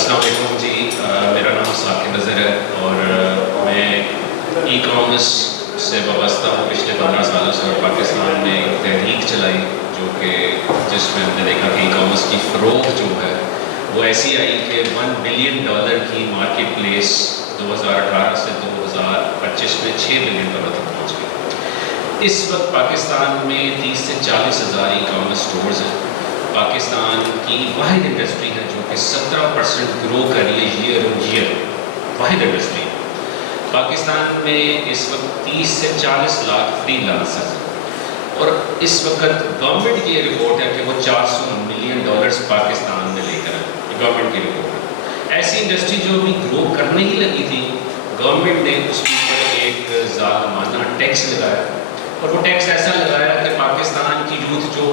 السلام علیکم جی، میرا نام ثاقب اظہر ہے اور میں ای کامرس سے وابستہ ہوں پچھلے 15 سالوں سے. اور پاکستان میں ایک تحریک چلائی جو کہ جس میں ہم نے دیکھا کہ ای کامرس کی فروغ جو ہے وہ ایسی آئی کہ $1 بلین کی مارکیٹ پلیس 2018 سے 2025 میں $6 بلین تک پہنچ گئی. اس وقت پاکستان میں 30 سے 40 ہزار ای کامرس سٹورز ہیں. پاکستان کی واحد انڈسٹری ہے جو کہ 17% گرو کر رہی ہے ایئر آن ایئر. واحد انڈسٹری. پاکستان میں اس وقت 30 سے 40 لاکھ فری لانسرز ہیں اور اس وقت گورنمنٹ کی یہ رپورٹ ہے کہ وہ $400 ملین پاکستان میں لے کر آئے. گورنمنٹ کی رپورٹ ہے. ایسی انڈسٹری جو ابھی گرو کرنے ہی لگی تھی، گورنمنٹ نے اس کے اوپر ایک ظالمانہ ٹیکس لگایا اور وہ ٹیکس ایسا لگایا کہ پاکستان کی یوتھ جو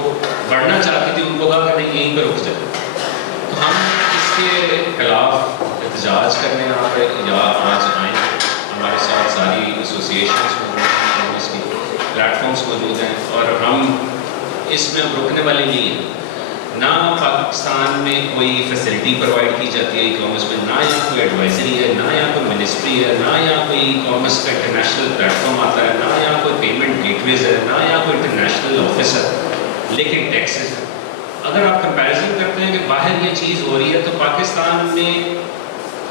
بڑھنا چاہتی تھی ان کو کہا کہ نہیں یہیں پہ رک جائے. تو ہم اس کے خلاف احتجاج کرنے یہاں پہ یا آج آئیں. ہمارے ساتھ ساری ایسوسیشنس موجود ہیں، اس کی پلیٹ فارمس موجود ہیں اور ہم اس میں اب رکنے والے نہیں ہیں. نہ پاکستان میں کوئی فیسلٹی پرووائڈ کی جاتی ہے ای کامرس میں، نہ یہاں کوئی ایڈوائزری ہے، نہ یہاں کوئی منسٹری ہے، نہ یہاں کوئی ای کامرس کا انٹرنیشنل پلیٹ فارم آتا ہے، نہ یہاں کوئی پیمنٹ گیٹ ویز ہے، نہ یہاں کوئی انٹرنیشنل آفس ہے، لیکن ٹیکسز ہے. اگر آپ کمپیریزن کرتے ہیں کہ باہر یہ چیز ہو رہی ہے تو پاکستان میں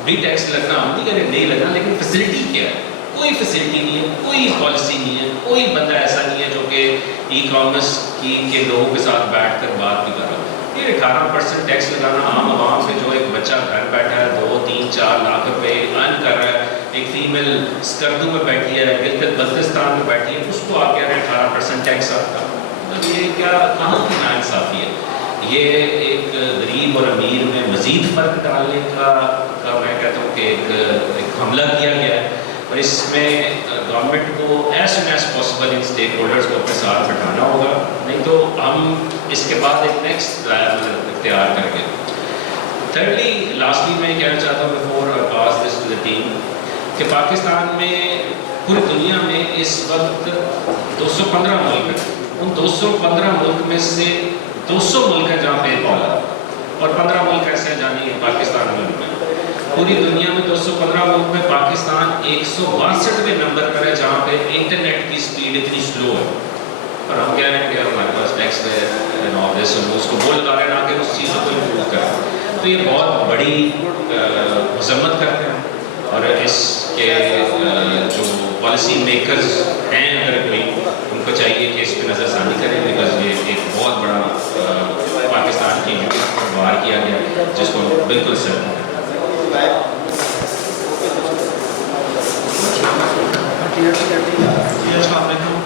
بھی ٹیکس لگنا، ہم نہیں کہہ رہے نہیں لگنا، لیکن فیسلٹی کیا ہے؟ کوئی فیسلٹی نہیں ہے، کوئی پالیسی نہیں ہے، کوئی بندہ ایسا نہیں ہے جو کہ ای کامرس کے لوگوں کے ساتھ بیٹھ کر بات بھی کر رہا. یہ 18% ٹیکس لگانا عام عوام سے، جو ایک بچہ گھر بیٹھا ہے 2, 3, 4 لاکھ روپے ارن کر رہا ہے، ایک فیمیل اسکردو میں بیٹھی ہے، گلگت بلتستان میں بیٹھی ہے، اس کو آپ کہہ رہے ہیں 18% ٹیکس آپ کا. مطلب یہ کیا کہاں کی ناانصافی ہے؟ یہ ایک غریب اور امیر میں مزید فرق ڈالنے کا میں کہتا ہوں کہ ایک حملہ کیا گیا ہے اور اس میں گورنمنٹ کو as soon as possible in stake holders کو اپنے ساتھ بٹھانا ہوگا، نہیں تو ہم اس کے بعد ایک نیکسٹ اختیار کریں گے. تھرڈلی لاسٹلی میں کہنا چاہتا ہوں before pass this to the team کہ پاکستان میں پوری دنیا میں اس وقت 215 ملک ہیں. ان 215 ملک میں سے 200 ملک ہیں جہاں پہ پالا اور 15 ملک ایسے ہیں جہاں نہیں. پاکستان ملک میں پوری دنیا میں 215 ملک میں پاکستان 162ویں نمبر پر ہے جہاں پہ انٹرنیٹ کی سپیڈ اتنی سلو ہے. اور ہم کہہ رہے ہیں کہ ہمارے پاس ٹیکس ہے اس کو بول لگا رہے ہیں نا کہ اس چیزوں کو امپروو کریں. تو یہ بہت بڑی مذمت کرتے ہیں اور اس کے جو پالیسی میکرز ہیں اگر کوئی ان کو چاہیے کہ اس پہ نظر ثانی کریں، بیکاز یہ ایک بہت بڑا پاکستان کی یوتھ پر وار کیا گیا جس کو بالکل سر. السلام علیکم،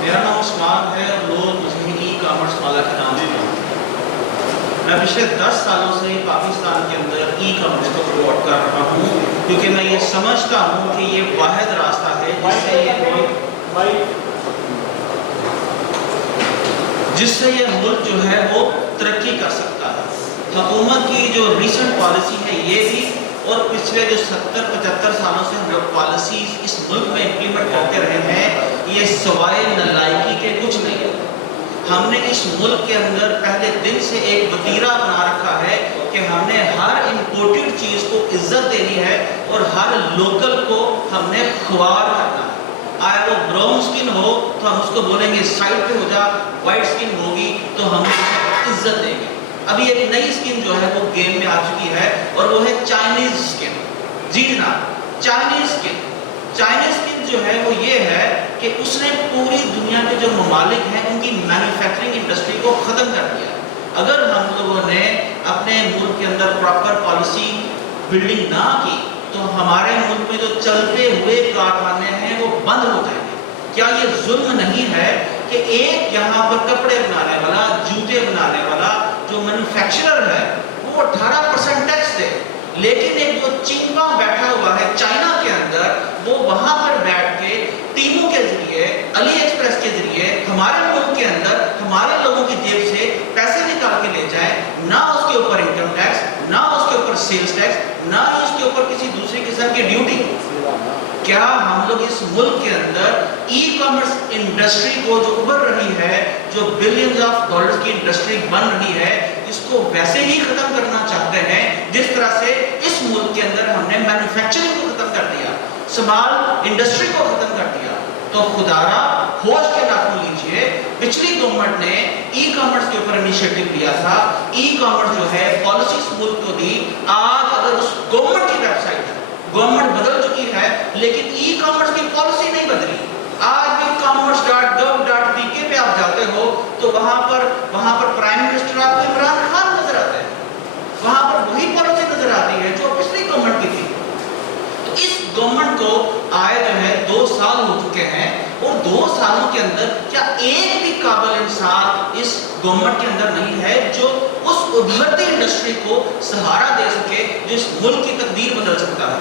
میرا نام عثمان ہے اور لوگ مجھے ای کامرس والا کے نام سے جانتے ہیں. میں پچھلے 10 سالوں سے پاکستان کے اندر ای کامرس کو پروموٹ کر رہا ہوں کیونکہ میں یہ سمجھتا ہوں کہ یہ واحد راستہ ہے جس سے یہ ملک جو ہے وہ ترقی کر سکتا ہے. حکومت کی جو ریسنٹ پالیسی ہے یہ بھی اور پچھلے جو 70-75 سالوں سے ہم لوگ پالیسیز اس ملک میں امپلیمنٹ کرتے رہے ہیں، یہ سوائے نالائکی کے کچھ نہیں ہے. ہم نے اس ملک کے اندر پہلے دن سے ایک وتیرہ بنا رکھا ہے کہ ہم نے ہر امپورٹڈ چیز کو عزت دینی ہے اور ہر لوکل کو ہم نے خوار کرنا ہے. آیا وہ براؤن سکن ہو تو ہم اس کو بولیں گے سائڈ پہ ہو جا، وائٹ سکن ہوگی تو ہم اسے عزت دیں گے. ابھی ایک نئی سکن جو ہے وہ گیم میں آ چکی ہے اور وہ ہے چائنیز سکن. جی جناب، چائنیز سکن. چائنیز سکن جو ہے وہ یہ ہے کہ اس نے پوری دنیا کے جو ممالک ہیں ان کی مینوفیکچرنگ انڈسٹری کو ختم کر دیا. اگر ہم لوگوں نے اپنے ملک کے اندر پراپر پالیسی بلڈنگ نہ کی تو ہمارے ملک میں جو چلتے ہوئے کارخانے ہیں وہ بند ہو جائیں گے. کیا یہ ظلم نہیں ہے کہ ایک یہاں پر کپڑے بنانے والا، جوتے بنانے والا جو مینوفیکچرر ہے وہ 18% ٹیکس دے، لیکن ایک جو چینپا بیٹھا ہوا ہے چائنا کے اندر وہ وہاں پر بیٹھ کے ٹیموں کے ذریعے، علی ایکسپریس کے ذریعے ہمارے ملک کے اندر ہمارے لوگوں کی جیب سے پیسے نکال کے لے جائے، نہ اس کے اوپر انکم ٹیکس، نہ اس کے اوپر سیلز ٹیکس، نہ اس کے اوپر کسی دوسری قسم کی ڈیوٹی. کیا ہم لوگ اس ملک کے اندر ای کامرس انڈسٹری کو جو ابھر رہی ہے، جو بلینز آف ڈالرز کی انڈسٹری بن رہی ہے، اس کو ویسے ہی ختم کرنا چاہتے ہیں جس طرح سے اس ملک کے اندر ہم نے مینوفیکچرنگ کو ختم کر دیا, اسمال انڈسٹری کو ختم کر دیا. تو خدارا ہوش کے ناخن لیجئے, پچھلی گورنمنٹ نے ای کامرس کے اوپر انیشیٹو لیا تھا, ای کامرس جو ہے پالیسی اس ملک کو دی. آج اگر اس گورنمنٹ کی ویب سائٹ, گورنمنٹ بدل چکی ہے لیکن ای کامرس کی پالیسی نہیں بدلی. آج بھی commerce.gov.pk پہ آپ جاتے ہو تو وہاں پر پرائم منسٹر آپ کو عمران خان نظر آتے ہیں, وہاں پر وہی پالیسی نظر آتی ہے جو پچھلی گورنمنٹ کی تھی. تو اس گورنمنٹ کو آئے جو ہے 2 سال ہو چکے ہیں, اور 2 سالوں کے اندر کیا ایک بھی قابل انصاف اس گورنمنٹ کے اندر نہیں ہے جو اس ابھرتی انڈسٹری کو سہارا دے سکے, جو اس ملک کی تقدیر بدل سکتا ہے.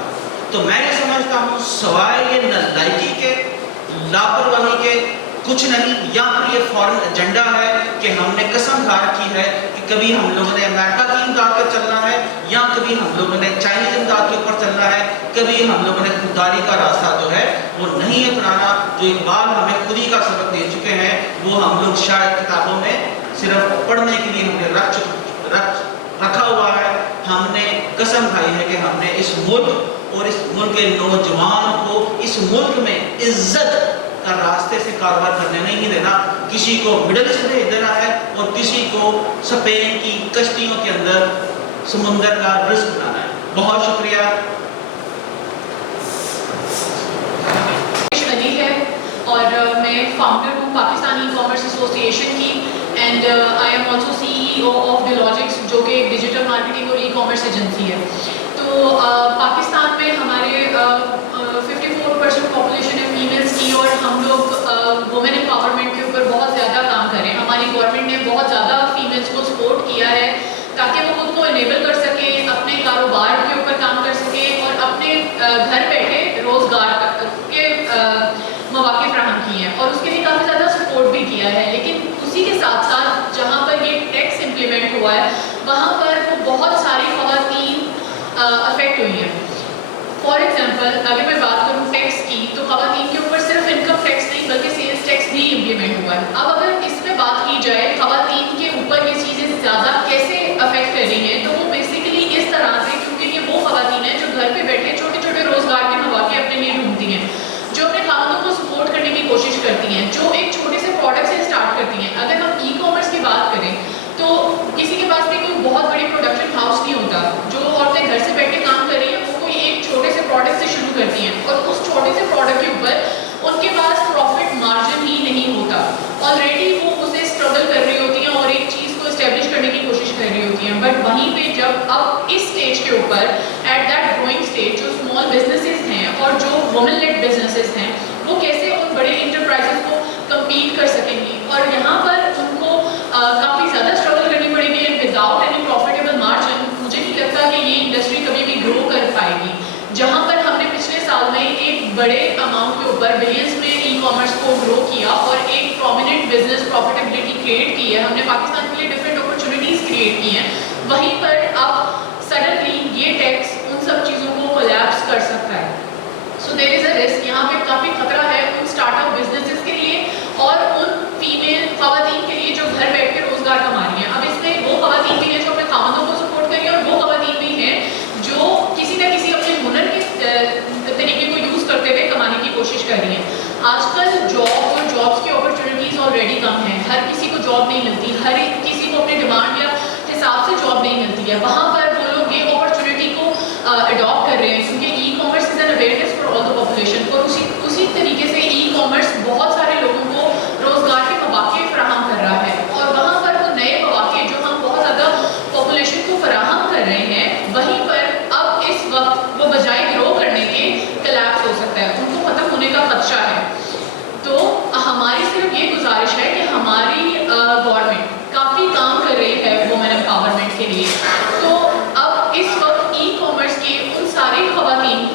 تو میں یہ سمجھتا ہوں سوائے یہ نالائکی کے, لاپرواہی کے کچھ نہیں, یا پھر یہ فورن ایجنڈا ہے کہ ہم نے قسم کھا رکھی ہے کہ کبھی ہم لوگوں نے امریکہ کی امداد پہ چلنا ہے, یا کبھی ہم لوگوں نے چائنیز امداد کے اوپر چلنا ہے, کبھی ہم لوگوں نے خودداری کا راستہ جو ہے وہ نہیں اپنانا. جو اقبال ہمیں خودی کا سبق دے چکے ہیں وہ ہم لوگ شاید کتابوں میں صرف پڑھنے کے لیے ہم نے رکھا ہوا ہے. ہم نے قسم کھائی ہے کہ ہم نے اس ملک اور اس ملک کے نوجوان کو اس ملک میں عزت کا راستے سے کاروبار کرنے نہیں دینا. کسی کو مڈل ایسٹ بھیج دینا ہے اور کسی کو اسپین کی کشتیوں کے اندر سمندر کا رزق بنانا ہے. بہت شکریہ. علی ہے اور میں فاؤنڈر ہوں Pakistan e commerce association کی, and I am also CEO of ڈیلاجکس جو کہ ایک ڈیجیٹل مارکیٹنگ اور ای کامرس ایجنسی ہے. تو پاکستان میں ہمارے 54% پاپولیشن ہے فیمیلس کی, اور ہم لوگ وومن امپاورمنٹ کے اوپر بہت زیادہ کام کر رہے ہیں. ہماری گورنمنٹ نے بہت زیادہ فیمیلس کو سپورٹ کیا ہے تاکہ وہ خود کو انیبل کر سکیں, اپنے کاروبار کے اوپر کام کر سکیں اور اپنے گھر بیٹھے روزگار کے مواقع فراہم کیے ہیں, اور اس کے لیے کافی زیادہ سپورٹ بھی کیا ہے. لیکن اسی کے ساتھ ساتھ جہاں پر یہ ٹیکس امپلیمنٹ ہوا ہے وہاں پر وہ بہت ساری خواتین افیکٹ ہوئی ہیں. فار ایگزامپل اگر میں بات کروں ٹیکس کی تو خواتین کے اوپر صرف انکم ٹیکس نہیں بلکہ سیلس ٹیکس بھی امپلیمنٹ ہوا ہے. اب اگر اس میں بات کی جائے خواتین کے اوپر یہ چیزیں زیادہ کیسے افیکٹ کر رہی ہیں, تو وہ بیسیکلی اس طرح سے, کیونکہ یہ وہ خواتین ہیں جو گھر پہ بیٹھے چھوٹے چھوٹے روزگار کے مواقع اپنے لیے ڈھونڈتی ہیں, جو اپنے خاندانوں کو سپورٹ کرنے کی کوشش کرتی ہیں, جو ایک چھوٹے سے پروڈکٹ سے اسٹارٹ کرتی ہیں. اگر ہم ای کامرس کی بات کریں تو کسی کے پاس بھی کوئی بہت بڑی پروڈکشن ہاؤس نہیں ہوتا. جو عورتیں گھر سے بیٹھ کے کام کر رہی ہیں وہ کوئی ایک چھوٹے سے پروڈکٹ سے شروع کرتی ہیں, اور اس چھوٹے سے پروڈکٹ کے اوپر ان کے پاس پروفٹ مارجن ہی نہیں ہوتا. آلریڈی وہ اسے اسٹرگل کر رہی ہوتی ہیں اور ایک چیز کو اسٹیبلش کرنے کی کوشش کر رہی ہوتی ہیں. بٹ وہیں پہ جب اب اس اسٹیج کے اوپر ایٹ دیٹ گروئنگ اسٹیج جو اسمال بزنسز ہیں اور جو وومن لیڈ بزنسز ہیں وہ کیسے ان بڑے انٹرپرائزز کو کمپیٹ کر سکیں گی, اور یہاں پر ان کو کافی زیادہ اسٹرگل کرنی پڑے گی. And without any profitable margin مجھے نہیں لگتا کہ یہ انڈسٹری کبھی بھی گرو کر پائے گی. جہاں پر ہم نے پچھلے سال میں ایک بڑے اماؤنٹ کے اوپر بلینس میں ای کامرس کو گرو کیا اور ایک پرومیننٹ بزنس پروفیٹیبلٹی کریٹ کی ہے, ہم نے پاکستان کے لیے ڈفرینٹ اپرچونیٹیز کریٹ کی ہیں, وہیں پر اب سڈنلی یہ ٹیکس ان سب چیزوں کو کولیپس کر سکتا ہے. سو دیر از اے رسک, یہاں پہ کافی خطرہ ہے ان اسٹارٹ اپ بزنسز کے لیے اور ان فیمیل خواتین کے لیے جو گھر بیٹھ کے روزگار کما رہی ہیں. اب اس میں وہ خواتین کے لیے جو اپنے خاندانوں کو سپورٹ کر رہی ہیں, اور وہ خواتین بھی ہیں جو کسی نہ کسی اپنے ہنر کے طریقے کو یوز کرتے ہوئے کمانے کی کوشش کر رہی ہیں. آج کل جاب اور جابس کی اپرچونیٹیز آلریڈی کم ہیں, ہر کسی کو جاب نہیں ملتی, ہر ایک کسی کو اپنے ڈیمانڈ یا حساب سے جاب نہیں ملتی ہے. وہاں پر وہ لوگ یہ اپرچونیٹی کو اڈاپٹ کر رہے ہیں کیونکہ e commerce is an awareness for all the population, اور اسی طریقے سے ای کامرس بہت سارے لوگوں کو روزگار کے مواقع فراہم کر رہا ہے. اور وہاں پر وہ نئے مواقع جو ہم بہت زیادہ پاپولیشن کو فراہم کر رہے ہیں, وہیں پر اب اس وقت وہ بجائے گرو کرنے کے کلیپس ہو سکتا ہے, ان کو ختم ہونے کا خدشہ ہے. تو ہماری صرف یہ گزارش ہے کہ ہماری گورنمنٹ کافی کام کر رہی ہے وومن امپاورمنٹ کے لیے. تو اب اس وقت ای کامرس کے ان ساری خواتین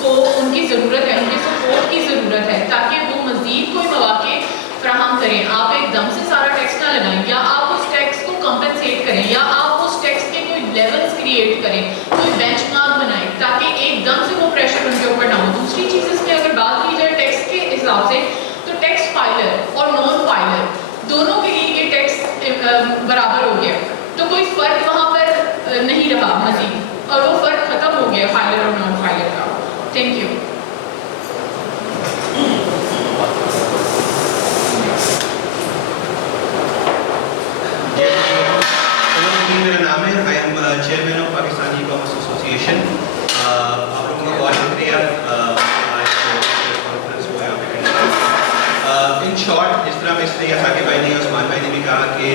کو ان کی ضرورت ہے, ان کے سپورٹ کی ضرورت ہے تاکہ وہ مزید کوئی مواقع فراہم کریں. آپ ایک دم سے سارا ٹیکس نہ لگائیں, یا آپ اس ٹیکس کو کمپنسیٹ کریں, یا آپ اس ٹیکس کے کوئی لیولز کریٹ کریں, کوئی بینچ مارک بنائیں تاکہ ایک دم سے وہ پریشر ان کے اوپر نہ ہو. دوسری چیز اس میں اگر بات کی جائے ٹیکس کے حساب سے تو ٹیکس فائلر اور نان فائلر دونوں کے لیے یہ ٹیکس برابر ہو گیا, تو کوئی جیسے یہ ثاقب بھائی نے عثمان بھائی نے بھی کہا کہ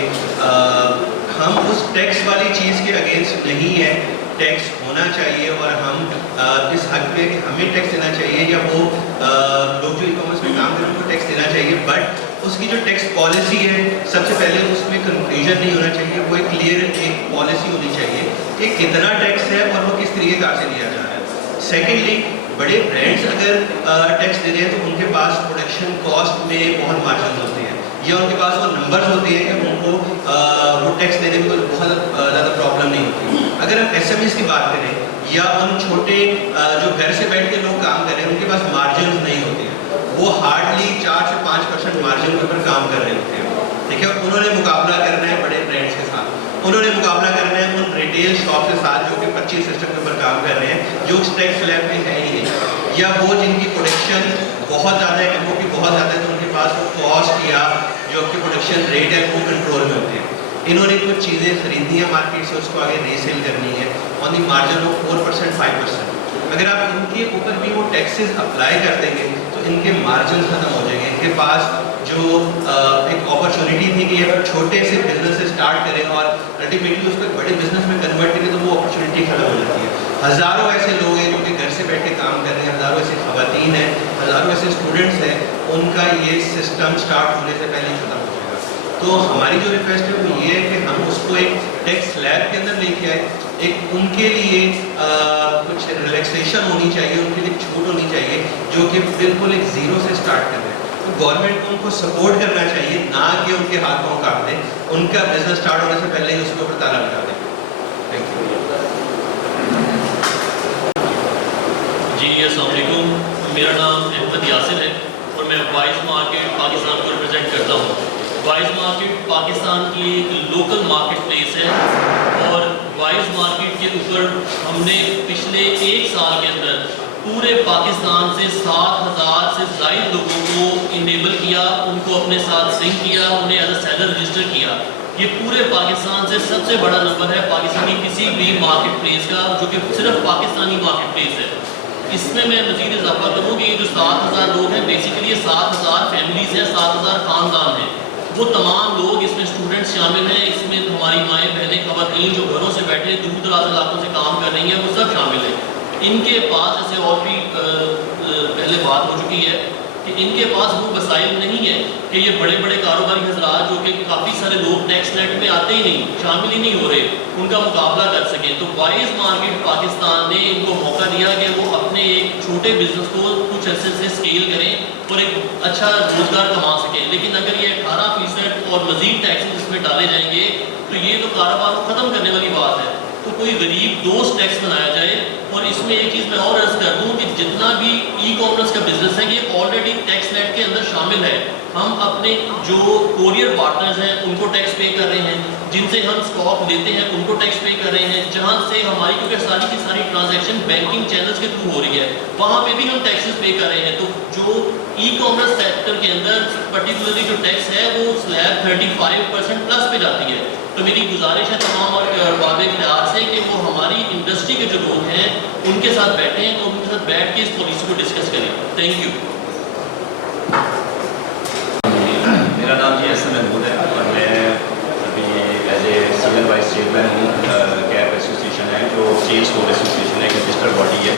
ہم اس ٹیکس والی چیز کے اگینسٹ نہیں ہے. ٹیکس ہونا چاہیے اور ہم اس حق پہ کہ ہمیں ٹیکس دینا چاہیے یا وہ لوگ جو ای کامرس میں کام کریں ان کو ٹیکس دینا چاہیے, بٹ اس کی جو ٹیکس پالیسی ہے سب سے پہلے اس میں کنفیوژن نہیں ہونا چاہیے. وہ ایک کلیئر ایک پالیسی ہونی چاہیے کہ کتنا ٹیکس ہے اور وہ کس طریقے کار سے دیا جا رہا ہے. سیکنڈلی, بڑے برانڈس اگر ٹیکس دے رہے ہیں تو ان کے پاس پروڈکشن کاسٹ میں بہت مارجن ہوتے ہیں یا ان کے پاس وہ نمبرز ہوتے ہیں کہ ان کو وہ ٹیکس دینے میں بہت زیادہ پرابلم نہیں ہوتی. اگر ہم ایس ایم ایز کی بات کریں یا ان چھوٹے جو گھر سے بیٹھ کے لوگ کام کر رہے ہیں ان کے پاس مارجنز نہیں ہوتے ہیں, وہ ہارڈلی 4 سے 5% مارجن کے اوپر کام کر رہے ہوتے ہیں. ٹھیک ہے, انہوں نے مقابلہ کرنا ہے بڑے برانڈس کے ساتھ, انہوں نے مقابلہ کرنا ہے ان ریٹیل شاپ کے ساتھ جو کہ 25 سسٹم کے اوپر کام کر رہے ہیں جو ٹیکس سلیب میں ہے ہی نہیں, یا وہ جن کی پروڈکشن بہت زیادہ ہے, ایم او پی بہت زیادہ ہے تو ان کے پاس وہ کاسٹ یا جو آپ کی پروڈکشن ریٹ ہے وہ کنٹرول میں ہوتے ہیں. انہوں نے کچھ چیزیں خریدنی ہے مارکیٹ سے, اس کو آگے ریسیل کرنی ہے آن دی مارجن آف 4% 5%. اگر آپ ان کے اوپر بھی وہ ٹیکسز اپلائی کر دیں گے تو ان کے مارجن ختم ہو جائیں گے. ان کے پاس جو ایک اپرچونیٹی تھی کہ یہ چھوٹے سے بزنس سے اسٹارٹ کریں اور الٹیمیٹلی اس کو ایک بڑے بزنس میں کنورٹ کریں تو وہ اپرچونیٹی ختم ہو جاتی ہے. ہزاروں ایسے لوگ ہیں جو کہ گھر سے بیٹھ کے کام کر رہے ہیں, ہزاروں ایسے خواتین ہیں, ہزاروں ایسے اسٹوڈنٹس ہیں, ان کا یہ سسٹم اسٹارٹ ہونے سے پہلے ہی ختم ہو جائے گا. تو ہماری جو ریکویسٹ ہے وہ یہ ہے کہ ہم اس کو ایک ٹیکس سلیب کے اندر لے کے آئے, ایک ان کے لیے کچھ ریلیکسیشن ہونی چاہیے, ان کے لیے چھوٹ ہونی چاہیے جو کہ بالکل ایک زیرو سے اسٹارٹ کر رہے ہیں. تو گورنمنٹ کو ان کو سپورٹ کرنا چاہیے, نہ کہ ان کے ہاتھ پاؤں کاٹ دیں, ان کا بزنس اسٹارٹ ہونے سے پہلے ہی اس کے اوپر تالا لگا دیں. Thank you. جی السلام علیکم, میرا نام احمد یاسر ہے اور میں وائز مارکیٹ پاکستان کو ریپرزینٹ کرتا ہوں. وائز مارکیٹ پاکستان کی ایک لوکل مارکیٹ پلیس ہے اور وائز مارکیٹ کے اوپر ہم نے پچھلے 1 سال کے اندر پورے پاکستان سے 7,000 سے زائد لوگوں کو انیبل کیا, ان کو اپنے ساتھ سنک کیا, انہیں ایز اے سیلر رجسٹر کیا. یہ پورے پاکستان سے سب سے بڑا نمبر ہے پاکستانی کسی بھی مارکیٹ پلیس کا, جو کہ صرف پاکستانی مارکیٹ پلیس ہے. اس میں مزید اضافہ کروں کہ یہ جو 7,000 لوگ ہیں بیسیکلی یہ 7,000 فیملیز ہیں, 7,000 خاندان ہیں. وہ تمام لوگ اس میں اسٹوڈنٹس شامل ہیں, اس میں ہماری مائیں بہنیں خواتین جو گھروں سے بیٹھے دور دراز علاقوں سے کام کر رہی ہیں وہ سب شامل ہیں. ان کے پاس جیسے اور بھی پہلے بات ہو چکی ہے کہ ان کے پاس وہ وسائل نہیں ہے کہ یہ بڑے بڑے کاروباری حضرات جو کہ کافی سارے لوگ ٹیکس نیٹ میں آتے ہی نہیں, شامل ہی نہیں ہو رہے, ان کا مقابلہ کر سکیں. تو وائز مارکیٹ پاکستان نے ان کو موقع دیا کہ وہ اپنے ایک چھوٹے بزنس کو کچھ عرصے سے اسکیل کریں اور ایک اچھا روزگار کما سکیں. لیکن اگر یہ 18% اور مزید ٹیکسز اس میں ڈالے جائیں گے تو یہ تو کاروبار کو ختم کرنے والی بات ہے. تو کوئی غریب دوست ٹیکس بنایا جائے. اور اس میں ایک چیز میں اور عرض کر دوں کہ جتنا بھی ای کامرس کا بزنس ہے یہ آلریڈی ٹیکس نیٹ کے اندر شامل ہے. ہم اپنے جو کوریئر پارٹنرز ہیں ان کو ٹیکس پے کر رہے ہیں, جن سے ہم اسٹاک لیتے ہیں ان کو ٹیکس پے کر رہے ہیں, جہاں سے ہماری کیونکہ ساری کی ساری ٹرانزیکشن بینکنگ چینلز کے تھرو ہو رہی ہے وہاں پہ بھی ہم ٹیکسز پے کر رہے ہیں. تو جو ای کامرس سیکٹر کے اندر پرٹیکولرلی جو ٹیکس ہے وہ سلیب 35% پلس پہ جاتی ہے. تو میری گزارش ہے تمام بابے اختیار سے کہ وہ ہماری انڈسٹری کے جو لوگ ہیں ان کے ساتھ بیٹھیں اور ان کے ساتھ بیٹھ کے اس پالیسی کو ڈسکس کریں. Thank you. میرا نام جی احسن محمود ہے اور میں ابھی as a civil vice chairman ہوں. کیب ایسوسیشن ہے جو چیز کوڈ ایسوسیشن ہے, ایک رجسٹرڈ باڈی ہے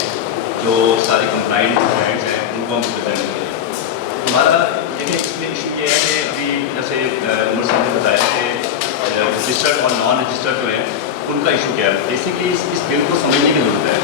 جو سارے کمپلائنٹ برانڈس ہیں ان کو ہم ریپرزینٹ کرتے ہیں. ہمارا دیکھیں اس میں ایشو یہ ہے کہ ابھی جیسے عمر صاحب نے بتایا کہ رجسٹرڈ اور نان رجسٹرڈ جو ہے ان کا ایشو کیا ہے. بیسکلی اس بل کو سمجھنے کی ضرورت ہے.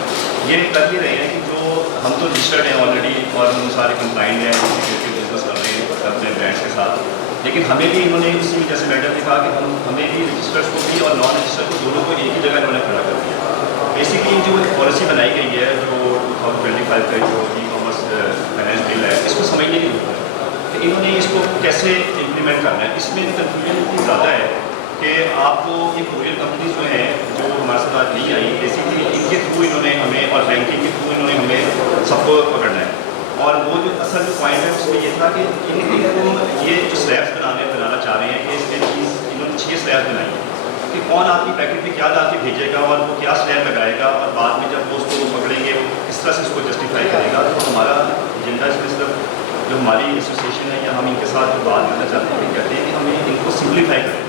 یہ کر بھی رہے ہیں کہ جو ہم تو رجسٹرڈ ہیں آلریڈی اور ہم سارے کمپلائنٹ ہیں, بزنس کر رہے ہیں اپنے برانڈس کے ساتھ, لیکن ہمیں بھی انہوں نے اسی جیسے میڈم نے کہا کہ ہمیں بھی رجسٹرڈ کو بھی اور نان رجسٹرڈ کو دونوں کو ایک ہی جگہ انہوں نے کھڑا کر دیا. بیسکلی جو پالیسی بنائی گئی ہے جو 2025 کا جو ای کامرس فائنینس بل ہے اس کو سمجھنے کی ضرورت ہے کہ انہوں نے اس کو کیسے امپلیمنٹ کرنا ہے. اس میں کنفیوژن اتنی زیادہ ہے کہ آپ کو یہ کوریئر کمپنیز جو ہیں جو ہمارے ساتھ آج نہیں آئی, بیسکلی ان کے تھرو انہوں نے ہمیں اور بینکنگ کے تھرو انہوں نے ہمیں سب کو پکڑنا ہے. اور وہ جو اصل جو پوائنٹ ہے اس میں یہ تھا کہ ان کو یہ جو سلیبس بنانا چاہ رہے ہیں کہ اس میں چیز انہوں نے 6 سلیبس بنائی ہیں کہ کون آپ کی پیکٹ میں کیا ڈال کے بھیجے گا اور وہ کیا سلیب لگائے گا اور بعد میں جب وہ اس کو پکڑیں گے وہ کس طرح سے اس کو جسٹیفائی کرے گا. تو ہمارا ایجنڈا اس میں صرف جو ہماری ایسوسیشن ہے یا ہم ان کے ساتھ جو بات کرنا چاہتے ہیں کہتے ہیں کہ ہمیں ان کو سمپلیفائی کریں.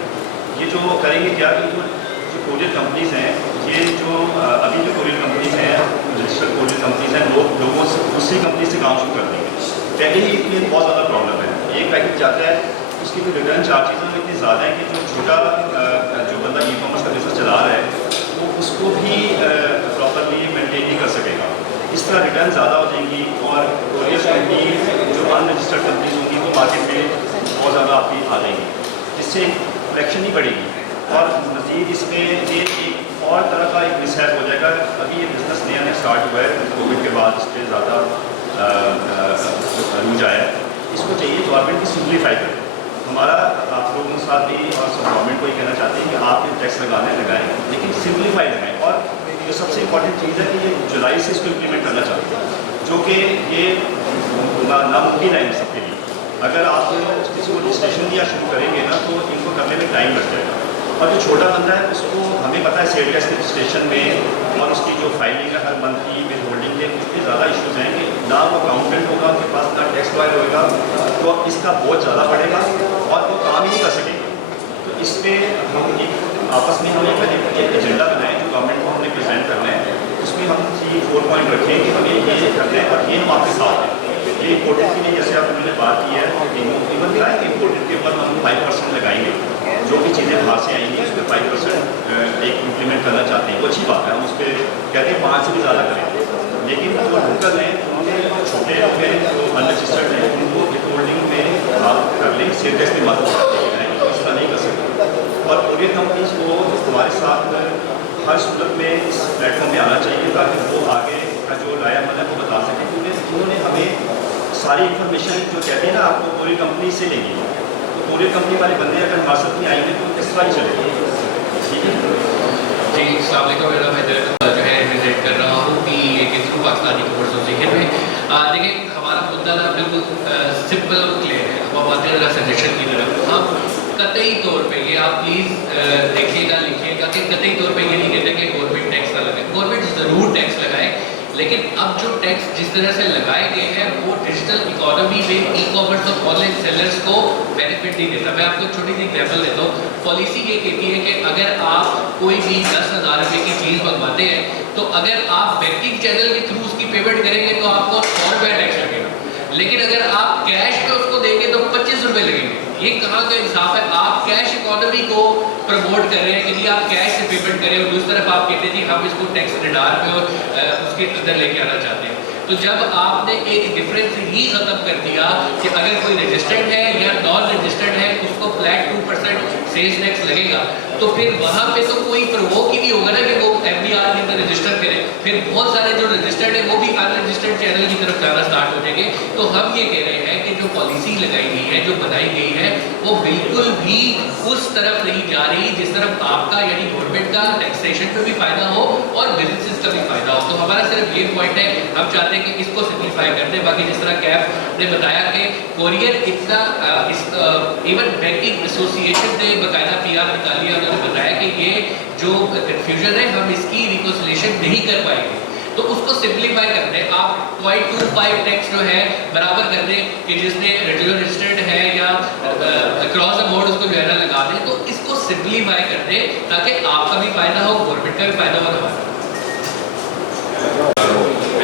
یہ جو کریں گے کیا کہ جو کوریئر کمپنیز ہیں یہ جو ابھی جو کوریئر کمپنیز ہیں رجسٹرڈ کوریئر کمپنیز ہیں لوگوں سے دوسری کمپنی سے کام شروع کر دیں گے. پہلے ہی یہ بہت زیادہ پرابلم ہے. ایک پیکٹ جاتا ہے اس کی جو ریٹرن چارجز ہیں وہ اتنے زیادہ ہیں کہ جو چھوٹا جو بندہ ای کامرس کا بزنس چلا رہا ہے وہ اس کو بھی پراپرلی مینٹین نہیں کر سکے گا. اس طرح ریٹرن زیادہ ہو جائیں گی اور کوریئر کمپنی جو ان رجسٹرڈ کمپنیز ہوں گی وہ مارکیٹ میں بہت زیادہ آپ کی آ جائیں گی جس سے کلیکشن نہیں بڑھے گی. اور مزید اس میں یہ ایک اور طرح کا ایک مسہیپ ہو جائے گا. ابھی یہ بزنس نیا نیا اسٹارٹ ہوا ہے کووڈ کے بعد اس پہ زیادہ روج آیا ہے. اس کو چاہیے گورنمنٹ کی سمپلیفائی کرے. ہمارا آپ لوگوں کے ساتھ بھی اور سب گورنمنٹ کو یہ کہنا چاہتے ہیں کہ آپ یہ ٹیکس لگانے لگائیں لیکن سمپلیفائی لگائیں. اور جو سب سے امپورٹنٹ چیز ہے کہ یہ جولائی سے اس کو امپلیمنٹ کرنا چاہتے ہیں جو کہ یہ ناممکن ہے ان سب کے لیے. اگر آپ کسی کو رجسٹریشن دیا شروع کریں گے نا تو ان کو کرنے میں ٹائم لگ جائے گا. اور جو چھوٹا بندہ ہے اس کو ہمیں پتہ ہے سیل ٹیکس رجسٹریشن میں اور اس کی جو فائلنگ ہے ہر منتھ کی ود ہولڈنگ کے اس پہ زیادہ ایشوز ہیں کہ نہ وہ اکاؤنٹنٹ ہوگا ان کے پاس نہ ٹیکس لائر ہوئے گا تو اس کا بہت زیادہ بڑھے گا اور وہ کام ہی نہیں کر سکے گا. تو اس پہ ہم ایک آپس میں ہم ایک ایجنڈا بنائیں جو گورنمنٹ کو ہم نے پریزنٹ کرنا ہے. اس میں ہم 4 پوائنٹ رکھیں کہ ہمیں یہ کرنا ہے اور یہ ہم آپ کے ساتھ ہیں. یہ امپورٹنٹ کے لیے جیسے آپ نے بات کی ہے ایون کیا ہے کہ امپورٹنٹ کے اوپر ہم 5% لگائیں گے. جو بھی چیزیں باہر سے آئیں گی اس پہ 5% ایک امپلیمنٹ کرنا چاہتے ہیں. وہ اچھی بات ہے. ہم اس پہ کہتے ہیں 5 سے بھی زیادہ کریں لیکن جو لوکل ہیں جو چھوٹے لوگ ہیں جو ان رجسٹرڈ ہیں ان کو ود ہولڈنگ میں آپ کر لیں. سیل ٹیکس کی مدد اس طرح نہیں کر سکتے. اور کوریئر کمپنیز کو ہمارے ساتھ ہر صورت میں اس پلیٹ فارم میں آنا چاہیے تاکہ وہ آگے کا جو رائے عمل ہے وہ بتا سکیں. کیونکہ انہوں نے ہمیں ساری انفارمیشن جو کہتے ہیں نا آپ کو کوریئر کمپنی سے لے گی تو کوریئر کمپنی والے بندے اگر ہمارے ساتھ نہیں آئیں گے تو کس طرح ہی چلے گا. ٹھیک ہے جی السلام علیکم. میرا میں جو ہے ریپرزینٹ کر رہا ہوں کہ ایک تھرو پاکستانی کامرس ایسوسیشن میں دیکھیں ہمارا مدعا نا بالکل سمپل اور کلیئر ہے. ہم آتے ہیں ذرا سجیشن کی طرف. ہم قطعی طور پہ یہ آپ پلیز دیکھیے گا لکھیے گا کہ قطعی طور پہ یہ نہیں کہتے کہ گورنمنٹ ٹیکس نہ لگائے. گورنمنٹ ضرور ٹیکس لگائے لیکن اب جو ٹیکس جس طرح سے لگائے گئے ہیں وہ ڈیجیٹل اکانومی میں ای کامرس اور آن لائن سیلرس کو بینیفٹ نہیں دیتا. میں آپ کو ایک چھوٹی سی ایگزامپل دیتا ہوں. پالیسی یہ کہتی ہے کہ اگر آپ کوئی بھی 10,000 روپے کی چیز منگواتے ہیں تو اگر آپ بینکنگ چینل کے تھرو اس کی پیمنٹ کریں گے تو آپ کو 100 روپے ٹیکس لگے گا. لیکن اگر آپ کیش میں اس کو دیں گے تو 25 روپے لگیں گے. یہ کہاں کا انصاف ہے؟ آپ کیش اکانومی کو پروموٹ کر رہے ہیں کہ جی آپ کیش سے پیمنٹ کریں اور دوسری طرف آپ کہتے ہیں جی ہم اس کو ٹیکس ریڈار پہ اور اس کے اندر لے کے آنا چاہتے ہیں. تو جب آپ نے ایک ڈفرینس ہی ختم کر دیا کہ اگر کوئی رجسٹرڈ ہے یا نان رجسٹرڈ ہے اس کو فلیٹ 2% سیلز ٹیکس لگے گا تو پھر وہاں پہ تو کوئی پرووک ہی نہیں ہوگا نا کہ وہ ایف ڈی آر کے اندر رجسٹر کرے. پھر بہت سارے جو رجسٹرڈ ہیں وہ بھی ان رجسٹرڈ چینل کی طرف جانا اسٹارٹ ہو جائیں گے. تو ہم یہ کہہ رہے ہیں کہ جو پالیسی لگائی گئی ہے جو بنائی گئی ہے وہ بالکل بھی اس طرف نہیں جا رہی جس طرف آپ کا یعنی گورنمنٹ کا ٹیکسیشن پہ بھی فائدہ ہو اور بزنسز کا بھی فائدہ ہو. تو ہمارا صرف یہ پوائنٹ ہے ہم چاہتے ہیں کہ اس کو سمپلیفائی کر دیں. باقی جس طرح کیف نے بتایا کہ کوریئر اتنا ایون بینکنگ ایسوسیشن نے باقاعدہ پی آر نکالی ہے. انہوں نے بتایا کہ یہ جو کنفیوژن ہے ہم اس کی ریکنسلیشن نہیں کر پائیں گے تو اس کو سمپلیفائی کر دیں. آپ 0.25 ٹیکس جو ہے برابر کر دیں کہ جس نے ریگولر رجسٹرڈ ہے یا اکراس دا بورڈ اس کو جو ہے نا لگا دیں. تو اس کو سمپلیفائی کر دیں تاکہ آپ کا بھی فائدہ ہو گورنمنٹ کا بھی فائدہ ہو. ہمارا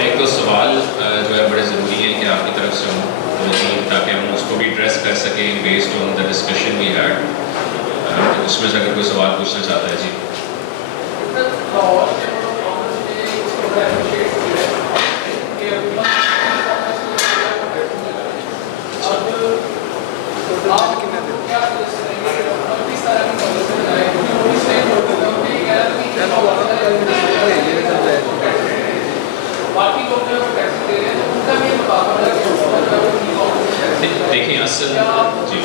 ایک تو سوال جو ہے بڑے ضروری ہے کہ آپ کی طرف سے ہوں تاکہ ہم اس کو بھی ایڈریس کر سکیں based on the discussion we had. اس میں سے اگر کوئی سوال پوچھنا چاہتا ہے جی. دیکھیں اصل جی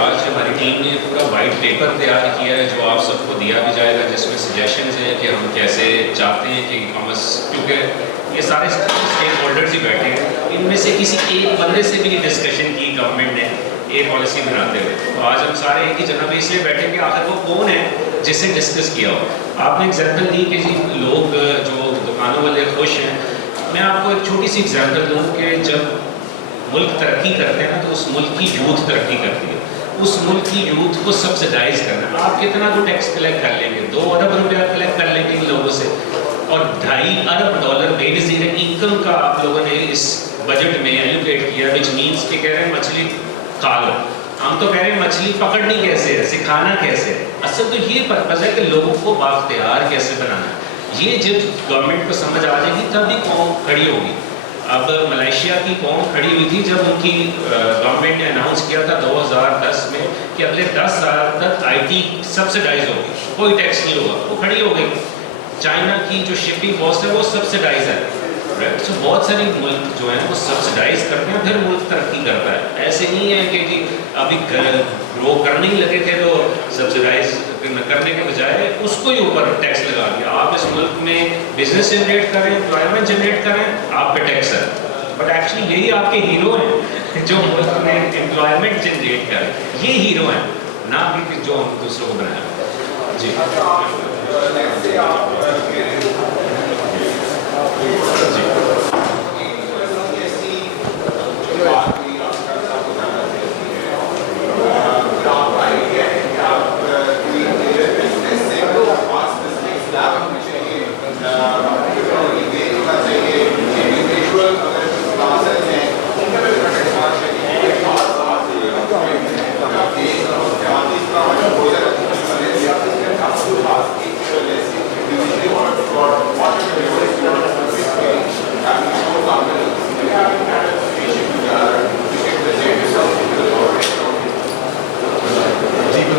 آج ہماری ٹیم نے پورا وائٹ پیپر تیار کیا ہے جو آپ سب کو دیا بھی جائے گا جس میں سجیشنز ہیں کہ ہم کیسے چاہتے ہیں کہ کامرس کیونکہ یہ سارے اسٹیک ہولڈرز ہی بیٹھے ہیں ان میں سے کسی ایک بندے سے بھی ڈسکشن کی گورنمنٹ نے ایک پالیسی بناتے ہوئے. تو آج ہم سارے ایک ہی جگہ پہ اس لیے بیٹھیں کہ آخر وہ کون ہے جس سے ڈسکس کیا ہو. آپ نے ایگزامپل دی کہ جی لوگ جو آنے والے خوش ہیں. میں آپ کو ایک چھوٹی سی اگزامپل دوں کہ جب ملک ترقی کرتے ہیں نا تو اس ملک کی یوتھ ترقی کرتی ہے. اس ملک کی یوتھ کو سبسڈائز کرنا. آپ کتنا کو ٹیکس کلیکٹ کر لیں گے؟ 2 ارب روپیہ کلیکٹ کر لیں گے ان لوگوں سے, اور $2.5 ارب بے نظیر انکم کا آپ لوگوں نے اس بجٹ میں ایلوکیٹ کیا, وچ مینس کہ کہہ رہے ہیں مچھلی کھا لو. ہم تو کہہ رہے ہیں مچھلی پکڑنی کیسے ہے, سکھانا کیسے ہے. اصل تو یہ پرپز ہے کہ لوگوں کو بااختیار کیسے بنانا ہے. یہ جب گورنمنٹ کو سمجھ آ جائے گی تبھی قوم کھڑی ہوگی. اب ملائیشیا کی قوم کھڑی ہوئی تھی جب ان کی گورنمنٹ نے اناؤنس کیا تھا 2010 میں کہ اگلے 10 سال تک IT سبسڈائز ہوگی, کوئی ٹیکس نہیں ہوگا. وہ کھڑی ہو گئی. چائنا کی جو شپنگ کاسٹ ہے وہ سبسڈائز ہے. سو بہت ساری ملک جو ہیں وہ سبسڈائز کرتے ہیں, پھر ملک ترقی کرتا ہے. ایسے نہیں ہے کہ جی ابھی گرو کرنے ہی لگے تھے تو سبسڈائز کرنے کے بجائے اس کو ہی اوپر ٹیکس لگا دیا. آپ اس ملک میں بزنس جنریٹ کریں, امپلائمنٹ جنریٹ کریں, آپ پہ ٹیکس ہے. بٹ ایکچولی یہی آپ کے ہیرو ہیں جو ملک میں امپلائمنٹ جنریٹ کریں. یہ ہیرو ہیں, نہ کہ جو ہم دوسروں کو بنایا. جی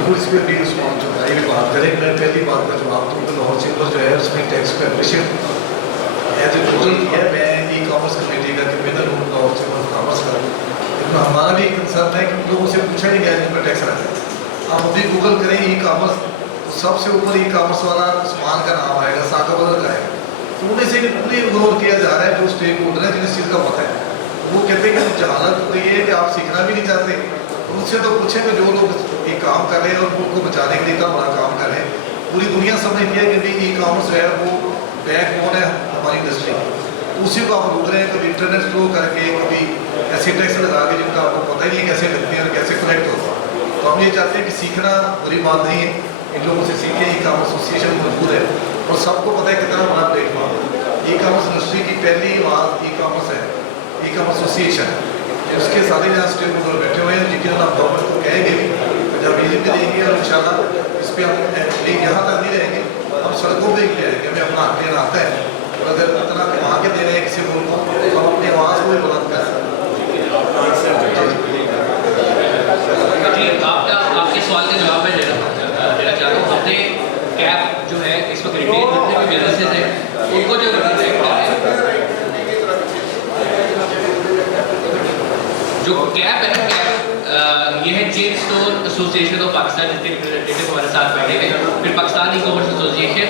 اس پہ بھی اس جو بات کریں. میں پہلی بات کا جواب دوں کہ لاہور چیمبر جو ہے اس میں ٹیکس کو اپریشیٹ ایز اے ٹوٹل کیا ہے. میں ای کامرس کمیٹی کا کنوینر ہوں لاہور چیمبر آف کامرس کا. لیکن ہمارا بھی کنسرن ہے کہ لوگوں سے پوچھا نہیں گیا جن پر ٹیکس رہتا ہے. آپ ابھی گوگل کریں ای کامرس, سب سے اوپر ای کامرس والا عثمان کا نام آئے گا, ساکہ بدل کا آئے گا. تو انہیں سے پوری اگنور کیا جا رہا ہے جو اسٹیک ہولڈر ہیں جنہیں اس چیز کا پتہ ہے. وہ کہتے ہیں کہ جہالت تو یہ ہے کہ آپ سیکھنا بھی نہیں چاہتے. ان سے تو پوچھیں کہ جو لوگ یہ کام کر رہے ہیں اور ان کو بچانے کے لیے اتنا بڑا کام کر رہے ہیں. پوری دنیا سمجھتی ہے کہ ای کامرس جو ہے وہ بیک بون ہے ہماری انڈسٹری. اسی کو آپ ڈھونڈ رہے ہیں, کبھی انٹرنیٹ فلو کر کے, کبھی ایسے ٹیکس لگا کے جن کا آپ کو پتہ ہی نہیں کیسے لگتے ہیں اور کیسے کلیکٹ ہوتا ہے. تو ہم یہ چاہتے ہیں کہ سیکھنا بری بات نہیں ہے, ان لوگوں سے سیکھیں. ای کامرس ایسوسیشن موجود ہے اور سب کو پتہ ہے کتنا بڑا پلیٹ فارم ہے. ای کامرس انڈسٹری کی پہلی آواز ای کامرس ہے, ای کامرس ایسوسیشن ہے. اس کے سارے جہاں اسٹیک ہولڈر بیٹھے ہوئے ہیں, یقیناً آپ گورنمنٹ کو کہیں گے بھی جب وزٹ بھی دیں گے, اور انشاءاللہ اس پہ ہم یہاں تک نہیں رہیں گے, ہم سڑکوں پہ بھی رہیں گے. ہمیں اپنا حق لینا آتا ہے, اور اگر اتنا کما کے دے رہے ہیں کسی ملک کو تو ہم اپنی آواز کو بھی بلند کریں. جی آپ کے سوال کا جواب میں دینا چاہ رہا ہوں. ہم نے کیپ جو ہے اس وقت ریٹیل جتنے بھی بزنسز ہیں ان کو جو ریپرزینٹ کر رہے ہیں, جو کیپ ہے نا, کیپ یہ ہے چین اسٹور ایسوسیشن آف پاکستان, جس کے ریپرزینٹیو ہمارے ساتھ بیٹھے ہیں. پھر Pakistan e commerce association,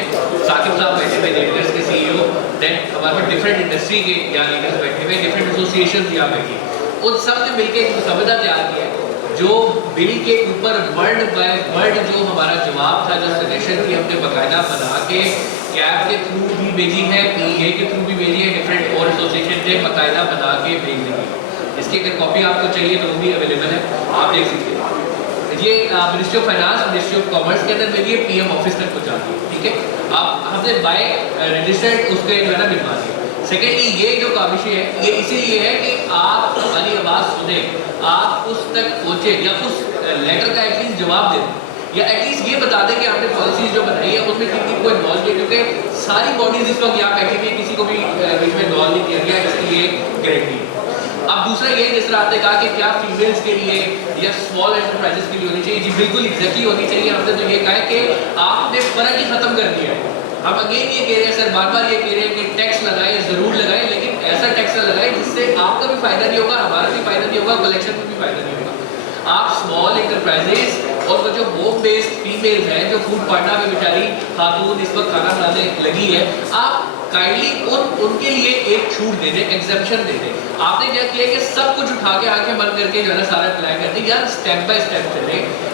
Saqib صاحب بیٹھے ہوئے ریٹیلرس کے CEO. دین ہمارے پاس ڈفرینٹ انڈسٹری کے یہاں لیڈرس بیٹھے ہوئے, ڈفرینٹ ایسوسیشنز یہاں بیٹھی. ان سب نے مل کے ایک مسودہ تیار کیا ہے جو بل کے اوپر ورڈ بائی ورڈ جو ہمارا جواب تھا, جو سجیشن تھی, ہم نے باقاعدہ بنا کے کیپ کے تھرو بھی بھیجی ہے, PA کے تھرو بھی بھیجی ہے, ڈفرینٹ اور ایسوسیشن نے باقاعدہ بنا کے بھیج دی ہے. اس کی اگر کاپی آپ کو چاہیے تو وہ بھی اویلیبل ہے, آپ دیکھ سکتے ہیں. یہ ministry of finance, ministry of commerce کے اندر ملیے, PM آفس تک پہنچا دی. ٹھیک ہے, آپ ہم نے بائی رجسٹرڈ اس کے جو ہے نا بھجوا دیا. سیکنڈلی یہ جو کاوش ہے یہ اسی لیے ہے کہ آپ ہماری آواز سنیں, آپ اس تک پہنچے, یا اس لیٹر کا ایٹ لیسٹ جواب دیں, یا ایٹ لیسٹ یہ بتا دیں کہ آپ نے پالیسیز جو بنائی ہے اس میں کن کن کو انوالو کیا, کیونکہ ساری باڈیز اس وقت یہاں بیٹھی ہوئی, کسی کو بھی بیچ میں انوالو نہیں کیا گیا, اس کے لیے گارنٹی. اب دوسرا یہ, جس طرح آپ نے کہا کہ کیا فیمیلز کے لیے یا اسمال انٹرپرائزز کے لیے ہونی چاہیے, جی بالکل ایگزیکٹلی ہونی چاہیے. ہم نے تو یہ کہا ہے کہ آپ نے فرق ہی ختم کر دیا ہے. ہم اگین یہ کہہ رہے ہیں, سر بار بار یہ کہہ رہے ہیں کہ ٹیکس لگائیں, ضرور لگائیں, لیکن ایسا ٹیکس نہ لگائیں جس سے آپ کا بھی فائدہ نہیں ہوگا, ہمارا بھی فائدہ نہیں ہوگا, کلیکشن میں بھی فائدہ نہیں ہوگا. آپ اسمال انٹرپرائزز اور وہ جو ہوم بیسڈ فیمیلز ہیں, جو فوڈ پانڈا میں بیچاری خاتون اس وقت کھانا بنانے لگی ہے, آپ کائنڈلی ان کے لیے ایک چھوٹ دے دیں, ایگزیمپشن دے دیں. آپ نے کیا کیا کہ سب کچھ اٹھا کے آنکھیں بند کر کے جو ہے نا سارا اپلائی کر دیں. یار اسٹیپ بائی اسٹیپ چلیں.